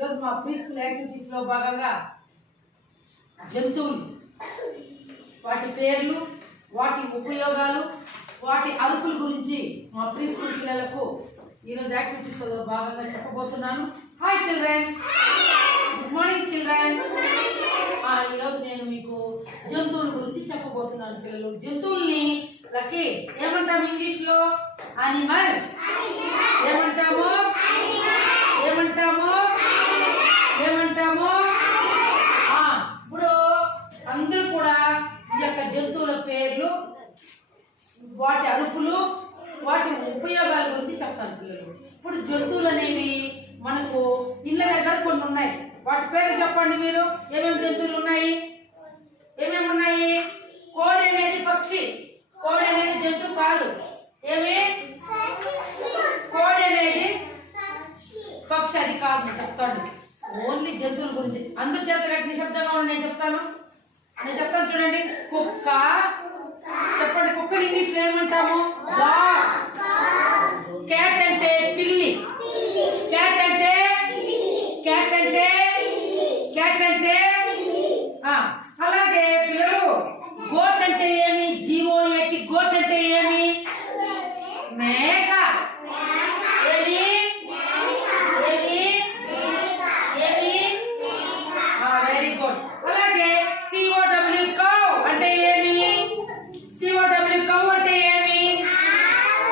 ఈరోజు మా pre school యాక్టివిటీస్లో భాగంగా జంతువులు, వాటి పేర్లు, వాటి ఉపయోగాలు, వాటి అరుపుల గురించి మా ప్రీ స్కూల్ పిల్లలకు ఈరోజు యాక్టివిటీస్లో భాగంగా చెప్పబోతున్నాను. Hi children's, good morning children. ఈరోజు నేను మీకు జంతువుల గురించి చెప్పబోతున్నాను పిల్లలు. జంతువుల్ని లకి ఏమంటాము ఇంగ్లీష్లో? యానిమల్స్. ఏమంటాము? ఏమంటాము? ఏమంటాము? ఇప్పుడు అందరూ కూడా ఈ యొక్క జంతువుల పేర్లు, వాటి అరుపులు, వాటి ఉపయోగాల గురించి చెప్తాను పిల్లలు. ఇప్పుడు జంతువులు అనేవి మనకు ఇళ్ళ దగ్గర కొన్ని ఉన్నాయి. వాటి పేరు చెప్పండి మీరు. ఏమేమి జంతువులు ఉన్నాయి? ఏమేమి ఉన్నాయి? కోడి అనేది పక్షి. కోడి అనేది జంతువు కాదు. ఏమి? కోడి అనేది పక్షి, అది కాదు. చెప్తాను ఓన్లీ జంతువుల గురించి. అందరి చేత గట్టి నిశ్శబ్దంగా ఉండి నేను చెప్తాను చూడండి. కుక్క. చెప్పండి, కుక్కని ఇంగ్లీష్ లో ఏమంటాము? డాగ్. క్యాట్ అంటే పిల్లి. క్యాట్ అంటే అలాగే పిల్లలు గోట్ అంటే ఏమి? జీఓఏటి. గోట్ అంటే ఏమి? మేక. ఏమి? Very good. అలాగే సిఓడబ్ల్యూ కౌ అంటే ఏమి? సిఓడబ్ల్యూ కౌ అంటే ఏమి?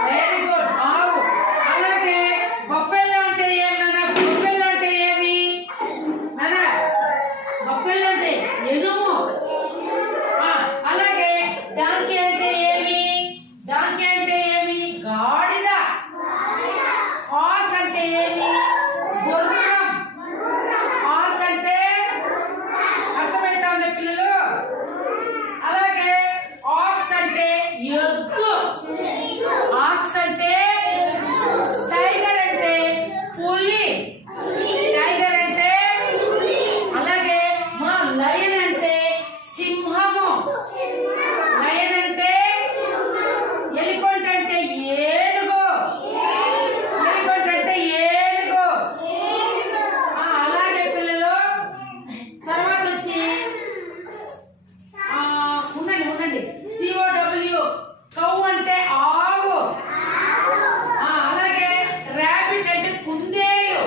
వెరీ గుడ్, ఆవు. అలాగే బఫెల్లో అంటే ఏమి నాన్న? బఫెల్లో అంటే ఏమి నాన్న? బఫెల్లో అంటే ఎనుము. అలాగే డాంకీ అంటే ఏమి? డాంకీ అంటే ఏమి? గాడిద. హార్స్ అంటే ఏమి? గుర్రం. హార్స్ అంటే అర్థమైతా ఉంది పిల్లలు. అలాగే ఆక్స్ అంటే ఎద్దు. ఆక్స్ అంటే టైగర్ అంటే పులి. టైగర్ అంటే అలాగే మా లయన్ అంటే సింహము. లయన్ అంటే ఎలిఫెంట్ అంటే ఏనుగు. ఎలిఫెంట్ అంటే ఏనుగు. అలాగే పిల్లలు తర్వాత వచ్చి ఉండండి. సిఓడబ్ల్యూ కౌ అంటే ఆవు. అలాగే ర్యాబిట్ అంటే కుందేలు.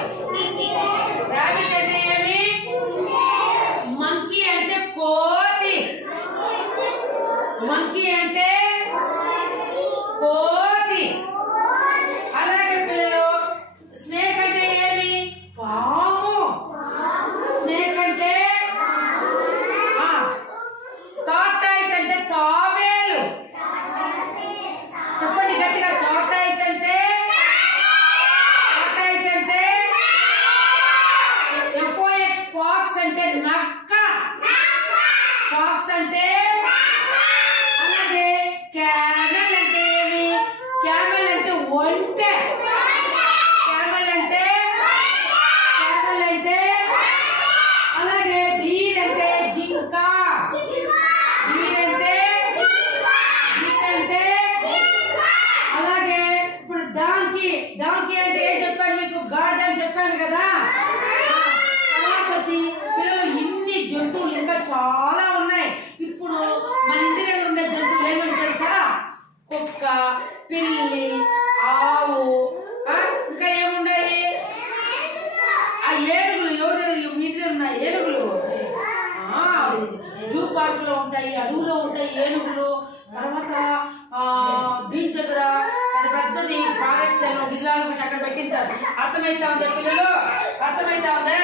ర్యాబిట్ అంటే ఏమి? మంకీ అంటే కోతి. మంకీ అంటే కోతి. అలాగే పిల్లలు స్నేక్ అంటే ఏమి? పాము. స్నేక్ అంటే టార్టాయిస్ అంటే తాబేలు. చెప్పండి గట్టిగా. టార్టాయిస్ అంటే ఎఫ్ఓఎక్స్ ఫాక్స్ అంటే నక్క. ఫాక్స్ అంటే అలాగే క్యామెల్ అంటే ఏమి? క్యామెల్ అంటే ఒంటె. క్యామెల్ అంటే అలాగే డీర్ అంటే జింక. డీర్ అంటే అలాగే ఇప్పుడు డాంకీ అంటే ఏం చెప్పాను మీకు? గాడిద అని చెప్పాను కదా. తర్వాత వచ్చి పిల్లలు ఇన్ని జంతువులు ఇంకా చాలా ఉన్నాయి. ఇప్పుడు మన ఇంటి దగ్గర ఉండే జంతువులు ఏమని తెలుసా? కుక్క, పిల్లి, ఆవు, ఇంకా ఏమున్నాయి? ఏనుగులు. ఎవరు ఇంటి ఉన్నాయి? ఏనుగులు జూ పార్క్ లో ఉంటాయి, అడవులో ఉంటాయి ఏనుగులు. తర్వాత దీని దగ్గర పెద్దది బాగా ఇలాగ అక్కడ పెట్టింటారు. అర్థమైతా ఉందా పిల్లలు? అర్థమైతా ఉందా?